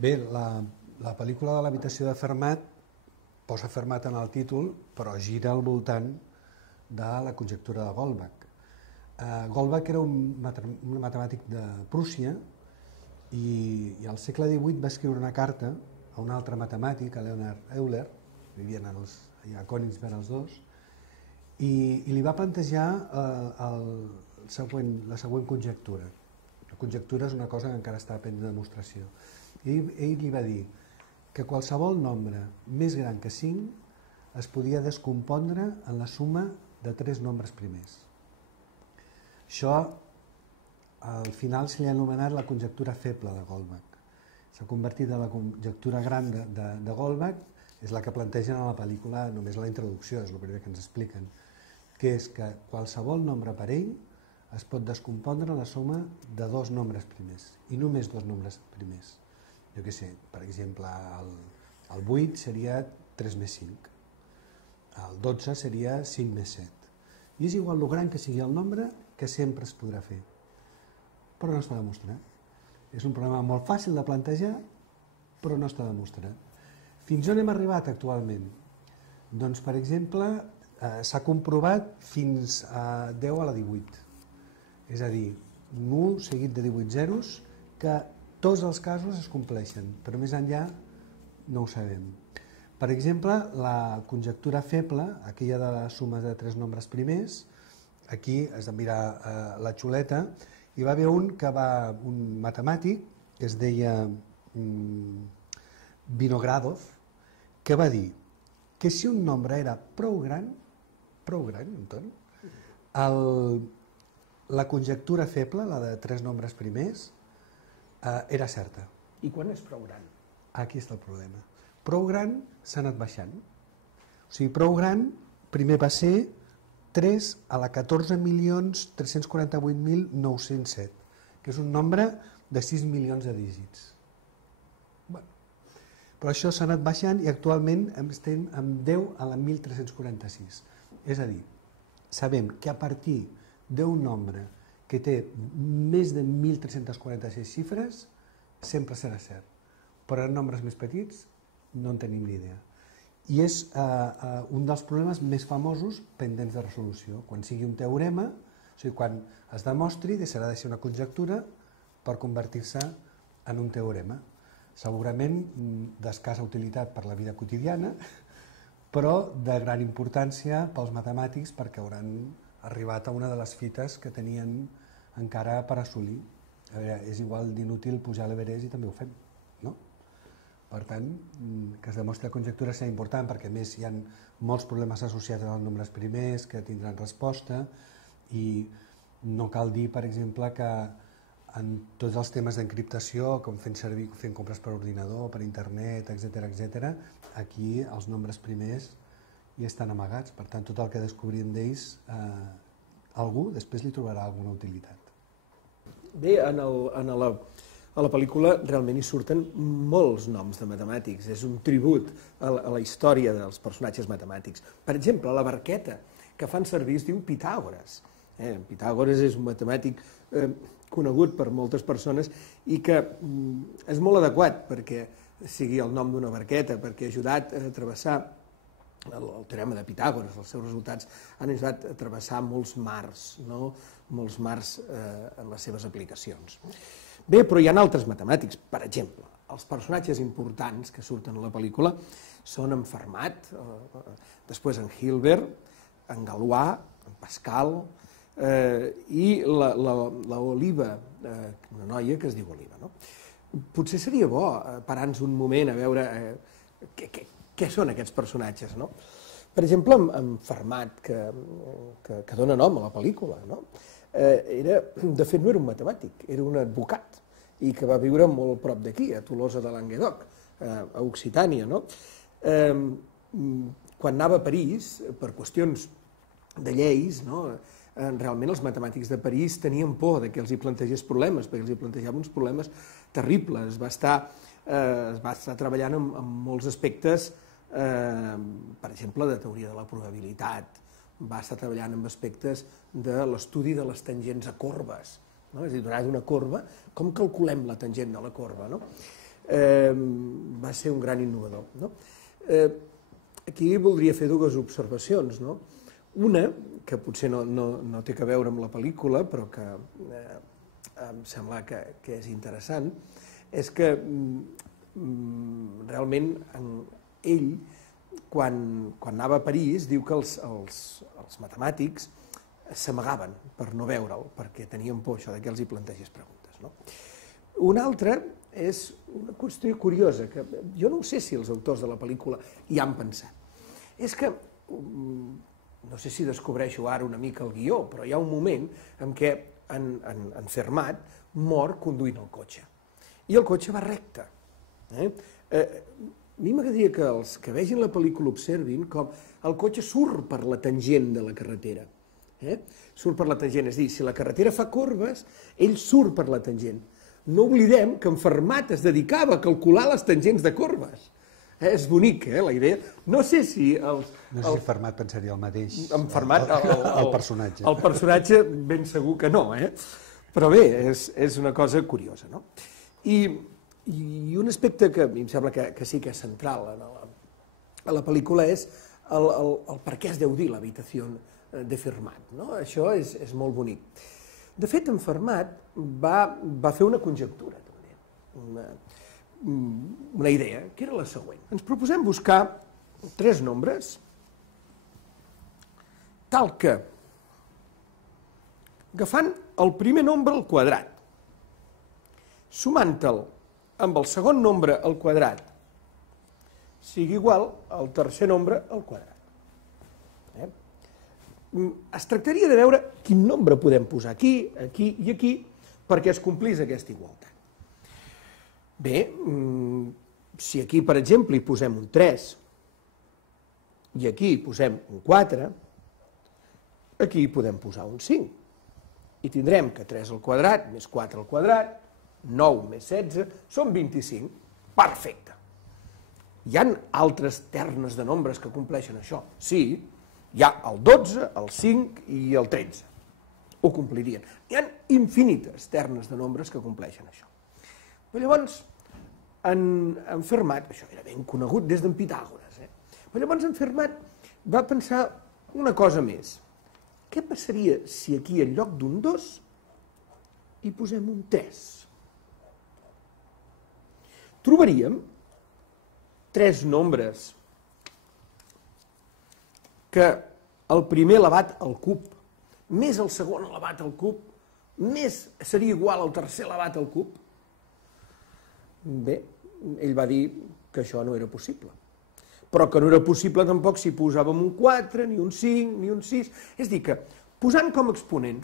Bé, la pel·lícula de l'habitació de Fermat posa Fermat en el títol, però gira al voltant de la conjectura de Goldbach. Goldbach era un matemàtic de Prússia i al segle XVIII va escriure una carta a un altre matemàtic, a Leonhard Euler, vivien a Königsberg els dos, i li va plantejar la següent conjectura. La conjectura és una cosa que encara està pendent de demostració. Ell li va dir que qualsevol nombre més gran que 5 es podia descompondre en la suma de 3 nombres primers. Això al final se li ha anomenat la conjectura feble de Goldbach. S'ha convertit en la conjectura gran de Goldbach, és la que plantegen a la pel·lícula, només la introducció, és el primer que ens expliquen, que és que qualsevol nombre parell es pot descompondre en la suma de 2 nombres primers, i només 2 nombres primers. Jo què sé, per exemple, el 8 seria 3 més 5, el 12 seria 5 més 7. I és igual el gran que sigui el nombre, que sempre es podrà fer, però no està demostrat. És un problema molt fàcil de plantejar, però no està demostrat. Fins on hem arribat actualment? Doncs, per exemple, s'ha comprovat fins a 10 a la 18. És a dir, un 1 seguit de 18 zeros, que tots els casos es compleixen, però més enllà no ho sabem. Per exemple, la conjectura feble, aquella de les sumes de 3 nombres primers, aquí has de mirar la xuleta, hi va haver un matemàtic que es deia Vinogradov, que va dir que si un nombre era prou gran, Anton, la conjectura feble, la de 3 nombres primers, era certa. I quan és prou gran? Aquí està el problema. Prou gran s'ha anat baixant. O sigui, prou gran primer va ser 3 a la 14.348.907, que és un nombre de 6 milions de dígits. Però això s'ha anat baixant i actualment estem amb 10 a la 1.346. És a dir, sabem que a partir d'un nombre que té més de 1.346 xifres sempre serà cert, però en nombres més petits no en tenim ni idea. I és un dels problemes més famosos pendents de resolució. Quan sigui un teorema, o sigui, quan es demostri, deixarà de ser una conjectura per convertir-se en un teorema. Segurament d'escassa utilitat per la vida quotidiana, però de gran importància pels matemàtics perquè hauran arribat a una de les fites que tenien encara per assolir. A veure, és igual d'inútil pujar a l'Everest i també ho fem, no? Per tant, que es demostri la conjectura serà important perquè a més hi ha molts problemes associats als nombres primers que tindran resposta i no cal dir, per exemple, que en tots els temes d'encriptació, com fent compres per ordinador, per internet, etc., aquí els nombres primers hi estan amagats. Per tant, tot el que descobrim d'ells, algú després li trobarà alguna utilitat. Bé, a la pel·lícula realment hi surten molts noms de matemàtics. És un tribut a la història dels personatges matemàtics. Per exemple, la barqueta que fan servir es diu Pitàgores. Pitàgores és un matemàtic conegut per moltes persones i que és molt adequat perquè sigui el nom d'una barqueta, perquè ha ajudat a travessar el teorema de Pitàgores. Els seus resultats han ajudat a travessar molts mars, molts mars en les seves aplicacions. Bé, però hi ha altres matemàtics. Per exemple, els personatges importants que surten a la pel·lícula són en Fermat, després en Hilbert, en Galois, en Pascal, i l'Oliva, una noia que es diu Oliva. Potser seria bo parar-nos un moment a veure què són aquests personatges. Per exemple, en Fermat, que dona nom a la pel·lícula, de fet no era un matemàtic, era un advocat i que va viure molt a prop d'aquí, a Tolosa de Languedoc, a Occitània. Quan anava a París, per qüestions de lleis, realment els matemàtics de París tenien por que els hi plantegés problemes, perquè els hi plantejava uns problemes terribles. Es va estar treballant en molts aspectes, per exemple, de teoria de la probabilitat, va estar treballant en aspectes de l'estudi de les tangents a corbes, és a dir, donada una corba, com calculem la tangent de la corba? va ser un gran innovador. Aquí voldria fer dues observacions. Una, que potser no té a veure amb la pel·lícula, però que em sembla que és interessant, és que realment ell, quan anava a París, diu que els matemàtics s'amagaven per no veure'l, perquè tenien por això que els hi plantegés preguntes. Una altra és una qüestió curiosa, que jo no sé si els autors de la pel·lícula hi han pensat. És que, no sé si descobreixo ara una mica el guió, però hi ha un moment en què en Fermat mor conduint el cotxe. I el cotxe va recte. A mi m'agradaria que els que vegin la pel·lícula observin com el cotxe surt per la tangent de la carretera. Surt per la tangent, és a dir, si la carretera fa corbes, ell surt per la tangent. No oblidem que en Fermat es dedicava a calcular les tangents de corbes. És bonic, la idea. No sé si Fermat pensaria el mateix. En Fermat, el personatge. El personatge ben segur que no, Però bé, és una cosa curiosa, I un aspecte que a mi em sembla que sí que és central a la pel·lícula és el per què es deu dir l'habitació de Fermat. Això és molt bonic. De fet, en Fermat va fer una conjectura, també, una idea, que era la següent. Ens proposem buscar 3 nombres, tal que, agafant el primer nombre al quadrat, sumant-te'l amb el segon nombre al quadrat, sigui igual al tercer nombre al quadrat. Es tractaria de veure quin nombre podem posar aquí, aquí i aquí perquè es complís aquesta igualtat. Bé, si aquí, per exemple, hi posem un 3 i aquí hi posem un 4, aquí hi podem posar un 5. I tindrem que 3 al quadrat més 4 al quadrat, 9 més 16, són 25. Perfecte. Hi ha altres ternes de nombres que compleixen això? Sí, hi ha el 12, el 5 i el 13. Ho complirien. Hi ha infinites ternes de nombres que compleixen això. Però llavors, en Fermat, això era ben conegut des d'en Pitàgores, però llavors en Fermat va pensar una cosa més. Què passaria si aquí en lloc d'un 2 hi posem un 3? Trobaríem 3 nombres que el primer elevat al cub més el segon elevat al cub més seria igual al tercer elevat al cub? Bé, ell va dir que això no era possible. Però que no era possible tampoc si posàvem un 4, ni un 5, ni un 6. És a dir, que posant com a exponent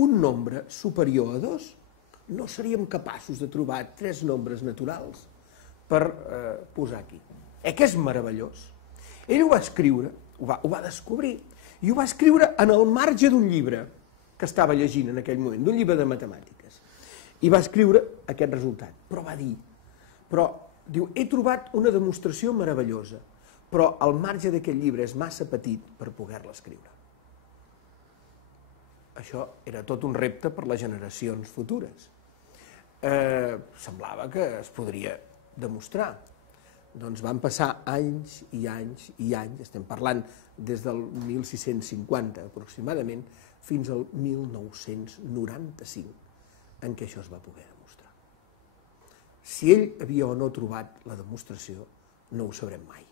un nombre superior a 2, no seríem capaços de trobar 3 nombres naturals per posar aquí. Que és meravellós. Ell ho va escriure, ho va descobrir, i ho va escriure en el marge d'un llibre que estava llegint en aquell moment, d'un llibre de matemàtiques. I va escriure aquest resultat. Però va dir, diu, he trobat una demostració meravellosa, però el marge d'aquest llibre és massa petit per poder-la escriure. Això era tot un repte per les generacions futures. Semblava que es podria demostrar. Doncs van passar anys i anys i anys, estem parlant des del 1650 aproximadament, fins al 1995, en què això es va poder demostrar. Si ell havia o no trobat la demostració, no ho sabrem mai.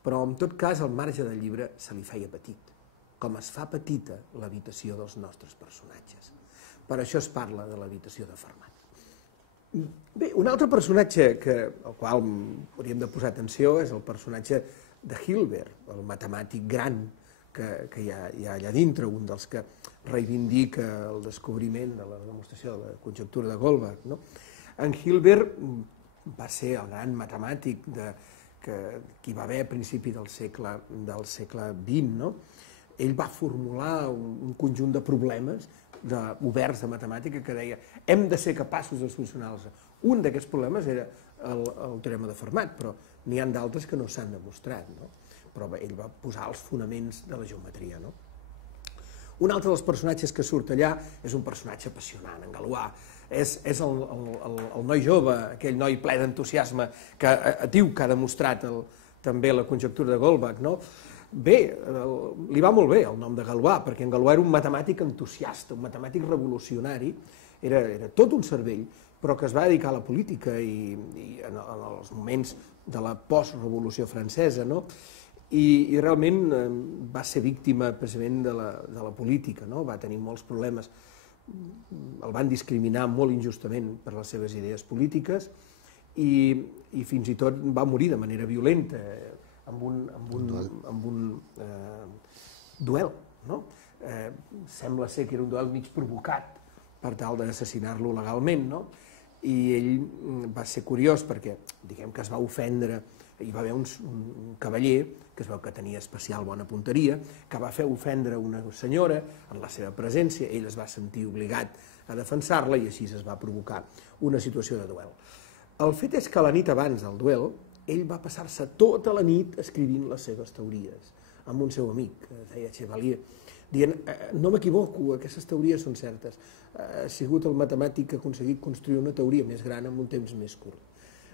Però, en tot cas, el marge del llibre se li feia petit, com es fa petita l'habitació dels nostres personatges. Per això es parla de l'habitació de Fermat. Bé, un altre personatge al qual hauríem de posar atenció és el personatge de Hilbert, el matemàtic gran que hi ha allà dintre, un dels que reivindica el descobriment de la demostració de la conjectura de Goldbach. En Hilbert va ser el gran matemàtic que hi va haver a principi del segle XX. Ell va formular un conjunt de problemes oberts de matemàtica que deia hem de ser capaços de solucionar-los. Un d'aquests problemes era el teorema de Fermat, però n'hi ha d'altres que no s'han demostrat. Però ell va posar els fonaments de la geometria. Un altre dels personatges que surt allà és un personatge apassionant, en Galois. És el noi jove, aquell noi ple d'entusiasme que diu que ha demostrat també la conjectura de Goldbach, no? Bé, li va molt bé el nom de Galois, perquè en Galois era un matemàtic entusiasta, un matemàtic revolucionari, era tot un cervell, però que es va dedicar a la política i en els moments de la postrevolució francesa, no? I realment va ser víctima precisament de la política, no? Va tenir molts problemes. El van discriminar molt injustament per les seves idees polítiques i fins i tot va morir de manera violenta amb un duel, no? Sembla ser que era un duel mig provocat per tal d'assassinar-lo legalment, no? I ell va ser curiós perquè, diguem que es va ofendre, hi va haver un cavaller que es veu que tenia especial bona punteria, que va fer ofendre una senyora en la seva presència, ell es va sentir obligat a defensar-la i així es va provocar una situació de duel. El fet és que la nit abans del duel, ell va passar-se tota la nit escrivint les seves teories amb un seu amic, que es deia Chevalier, dient, no m'equivoco, aquestes teories són certes, ha sigut el matemàtic que ha aconseguit construir una teoria més gran en un temps més curt.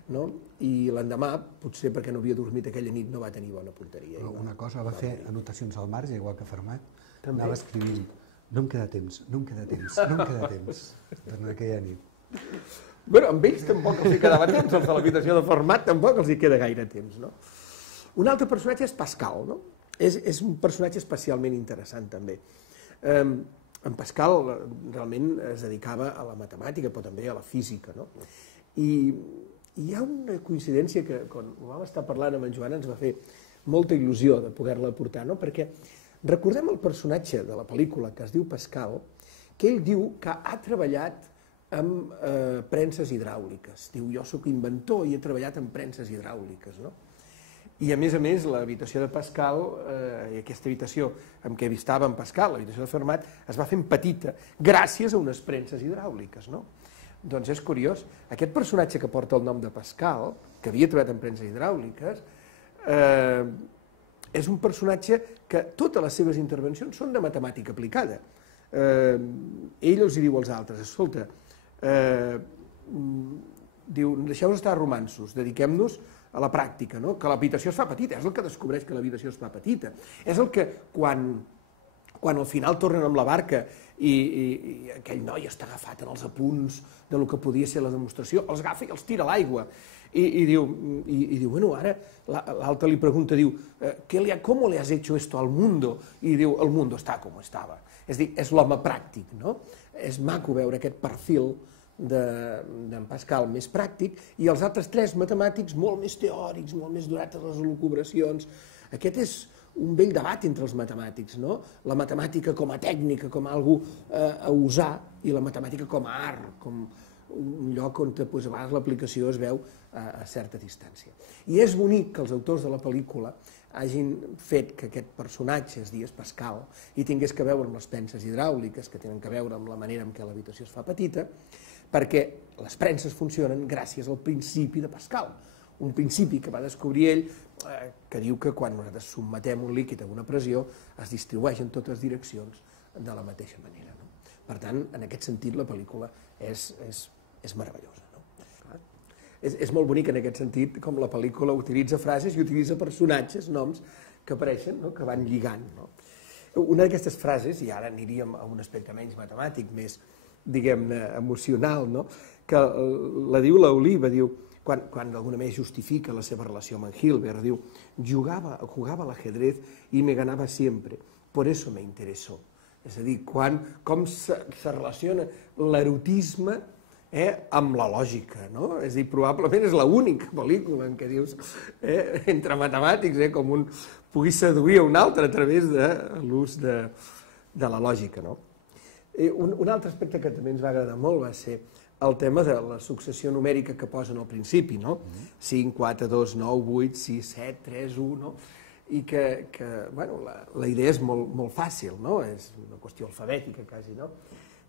No? I l'endemà, potser perquè no havia dormit aquella nit, no va tenir bona punteria. Una cosa, va fer anotacions al marge, igual que Fermat, anava escrivint, no em queda temps, no em queda temps, no em queda temps, durant aquella nit. Bé, amb ells tampoc els hi quedava temps, els de l'habitació de Fermat tampoc els hi queda gaire temps, no? Un altre personatge és Pascal, no? És un personatge especialment interessant, també. En Pascal realment es dedicava a la matemàtica, però també a la física, no? I hi ha una coincidència que, quan ho vam estar parlant amb en Joan, ens va fer molta il·lusió de poder-la aportar, no? Perquè recordem el personatge de la pel·lícula que es diu Pascal, que ell diu que ha treballat amb premses hidràuliques. Diu, jo sóc inventor i he treballat amb premses hidràuliques, no? I a més, l'habitació de Pascal, i aquesta habitació en què estava en Pascal, l'habitació de Fermat, es va fent petita gràcies a unes premses hidràuliques, no? Doncs és curiós, aquest personatge que porta el nom de Pascal, que havia treballat en premses hidràuliques, és un personatge que totes les seves intervencions són de matemàtica aplicada. Ell els diu als altres, escolta, diu, deixeu-nos estar romanços, dediquem-nos a la pràctica, no? Que l'habitació es fa petita, és el que descobreix que l'habitació es fa petita. És el que, quan al final tornen amb la barca i aquell noi està agafat en els apunts del que podia ser la demostració, els agafa i els tira a l'aigua. I diu, bueno, ara l'altre li pregunta, diu, ¿cómo le has hecho esto al mundo? I diu, el mundo està com estava. És a dir, és l'home pràctic, no? És maco veure aquest perfil d'en Pascal més pràctic i els altres tres matemàtics molt més teòrics, molt més donats a les elucubracions. Aquest és un vell debat entre els matemàtics, no? La matemàtica com a tècnica, com a algú a usar, i la matemàtica com a art, com un lloc on a vegades l'aplicació es veu a certa distància. I és bonic que els autors de la pel·lícula hagin fet que aquest personatge es digués Pascal i tingués que veure amb les premses hidràuliques, que tenen que veure amb la manera en què l'habitació es fa petita, perquè les premses funcionen gràcies al principi de Pascal, un principi que va descobrir ell, que diu que quan nosaltres sotmetem un líquid a una pressió es distribueix en totes direccions de la mateixa manera. No? Per tant, en aquest sentit, la pel·lícula és meravellosa. No? És molt bonic en aquest sentit com la pel·lícula utilitza frases i utilitza personatges, noms, que apareixen, no? Que van lligant. No? Una d'aquestes frases, i ara aniríem a un aspecte menys matemàtic, més, diguem-ne, emocional, no? Que la diu l'Oliva, diu, quan d'alguna manera justifica la seva relació amb en Hilbert, diu, jugava al ajedrez i me ganava sempre, por eso me interesó. És a dir, com se relaciona l'erotisme amb la lògica, no? És a dir, probablement és l'única pel·lícula en què dius, entre matemàtics, com un pugui seduir a un altre a través de l'ús de la lògica, no? Un altre aspecte que també ens va agradar molt va ser el tema de la successió numèrica que posen al principi, no? 5, 4, 2, 9, 8, 6, 7, 3, 1, no? I que bueno, la idea és molt fàcil, no? És una qüestió alfabètica, quasi, no?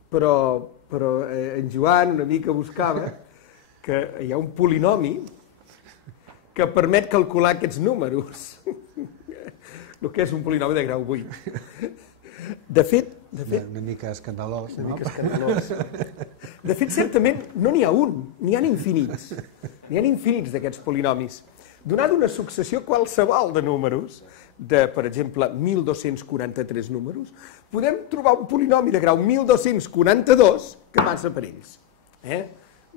Però en Joan una mica buscava que hi ha un polinomi que permet calcular aquests números, el que és un polinomi de grau 8. De fet, una mica escandalós. Una mica escandalós. De fet, certament, no n'hi ha un, n'hi ha infinits. N'hi ha infinits d'aquests polinomis. Donada una successió qualsevol de números, de, per exemple, 1.243 números, podem trobar un polinomi de grau 1.242 que passa per ells.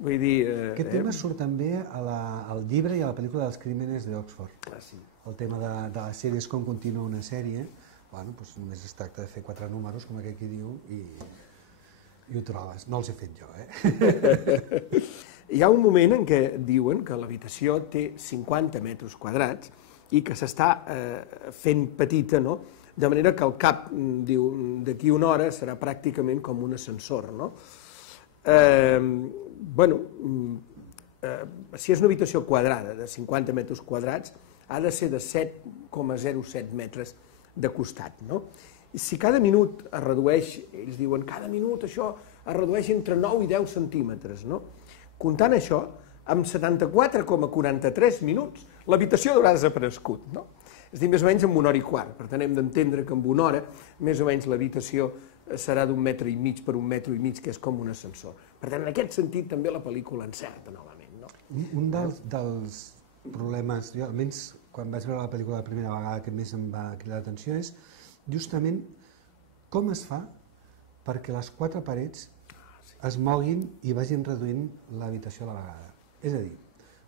Vull dir... Aquest tema surt també al llibre i a la pel·lícula dels crímenes d'Oxford. Sí. El tema de les sèries, com continua una sèrie, bueno, doncs només es tracta de fer 4 números, com aquell qui diu, i ho trobes. No els he fet jo, Hi ha un moment en què diuen que l'habitació té 50 metres quadrats i que s'està fent petita, no? De manera que el cap, diu, d'aquí una hora serà pràcticament com un ascensor, no? Si és una habitació quadrada de 50 metres quadrats, ha de ser de 7,07 metres de costat, no? I si cada minut es redueix, ells diuen, cada minut això es redueix entre 9 i 10 centímetres, no? Comptant això, amb 74,43 minuts, l'habitació haurà desaparegut, no? És a dir, més o menys en 1 hora i quart. Per tant, hem d'entendre que en 1 hora, més o menys, l'habitació serà d'1,5 metres per 1,5 metres, que és com un ascensor. Per tant, en aquest sentit, també la pel·lícula encerta novament, no? Un dels problemes, jo almenys quan vaig veure la pel·lícula la primera vegada que més em va cridar l'atenció, és justament com es fa perquè les 4 parets es moguin i vagin reduint l'habitació a la vegada. És a dir,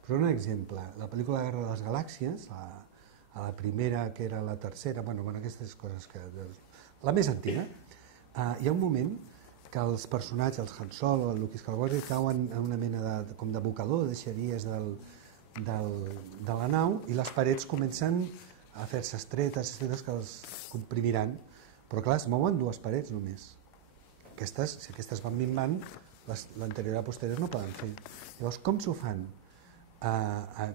per un exemple, la pel·lícula Guerra de les Galàxies, a la primera, que era la tercera, bueno, aquestes coses que... La més antiga, hi ha un moment que els personatges, el Han Solo, el Luke Skywalker, cauen en una mena com d'abocador, de deixeries de la nau, i les parets comencen a fer-se estretes que els comprimiran, però clar, es mouen 2 parets només. Si aquestes van minvant, l'anterior i la posterior no poden fer. Llavors, com s'ho fan?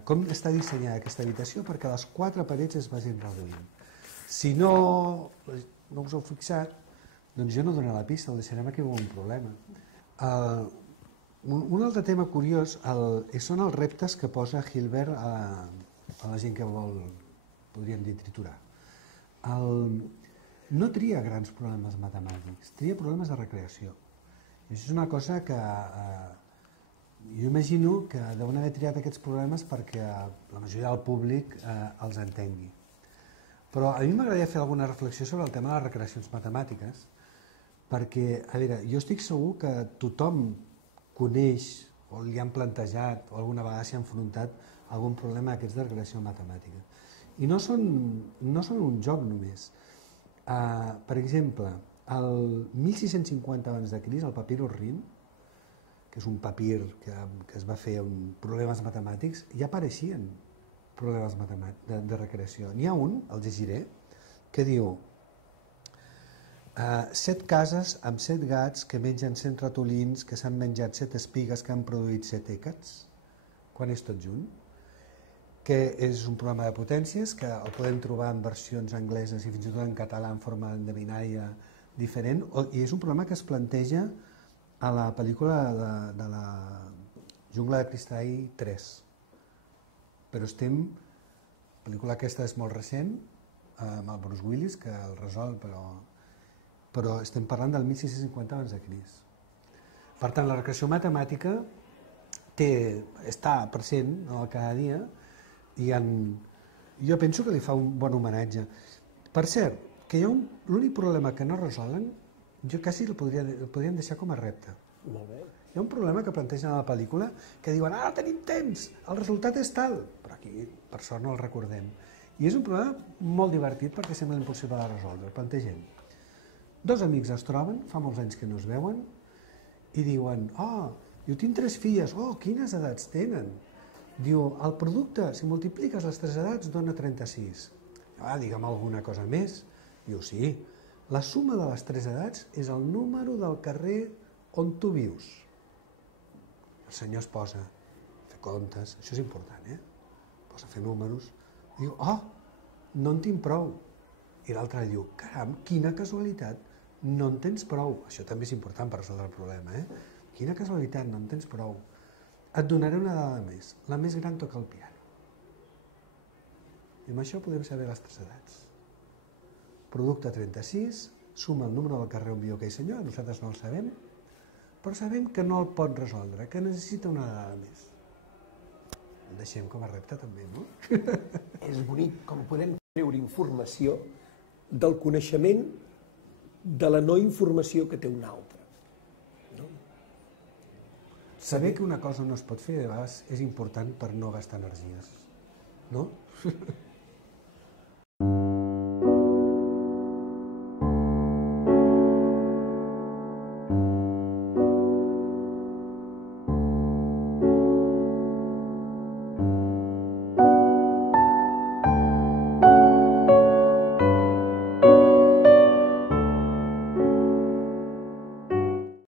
Com està dissenyada aquesta habitació perquè les 4 parets es vagin reduint? Si no us heu fixat, doncs jo no donaré la pista, el deixarem aquí amb un problema. Un altre tema curiós són els reptes que posa Hilbert a la gent que vol, podríem dir, triturar. No tria grans problemes matemàtics, tria problemes de recreació. I això és una cosa que jo imagino que deuen haver triat aquests problemes perquè la majoria del públic els entengui. Però a mi m'agradaria fer alguna reflexió sobre el tema de les recreacions matemàtiques, perquè, a veure, jo estic segur que tothom coneix o li han plantejat o alguna vegada s'hi ha enfrontat algun problema d'aquests de recreació matemàtica. I no són un joc només. Per exemple, el 1650 abans de Crist, el papirus Rin, que és un papir que es va fer amb problemes matemàtics, ja apareixien problemes de recreació. N'hi ha un, el llegiré, que diu 7 cases amb 7 gats que mengen 100 ratolins que s'han menjat 7 espigues que han produït 7 ècats, quan és tot junt, que és un programa de potències que el podem trobar en versions angleses i fins i tot en català en forma d'endevinalla diferent, i és un programa que es planteja a la pel·lícula de la Jungla de Cristall 3. Però la pel·lícula aquesta és molt recent, amb el Bruce Willis, que el resol, però estem parlant del 1650 abans de Crist. Per tant, la recreació matemàtica està present cada dia, i jo penso que li fa un bon homenatge. Per cert, que l'únic problema que no resolen, jo quasi el podríem deixar com a repte. Molt bé. Hi ha un problema que plantegen a la pel·lícula que diuen, ara tenim temps, el resultat és tal, però aquí per sort no el recordem. I és un problema molt divertit perquè sembla impossible de resoldre. Plantegem. 2 amics es troben, fa molts anys que no es veuen, i diuen, jo tinc 3 filles, quines edats tenen? Diu, el producte, si multipliques les 3 edats, dona 36. Digue'm alguna cosa més. Diu, sí, la suma de les 3 edats és el número del carrer on tu vius. El senyor es posa a fer comptes, això és important, posa a fer números. Diu, no en tinc prou. I l'altre diu, caram, quina casualitat, no en tens prou. Això també és important per resoldre el problema, Quina casualitat, no en tens prou. Et donaré una dada més. La més gran toca el piano. I amb això podem saber les 3 edats. Producte 36, suma el número del carrer on viu aquell senyor, nosaltres no el sabem, però sabem que no el pot resoldre, que necessita una dada més. El deixem com a repte també, no? És bonic com podem treure informació del coneixement de la no informació que té un altre. No? Saber que una cosa no es pot fer, de vegades, és important per no gastar energies, no?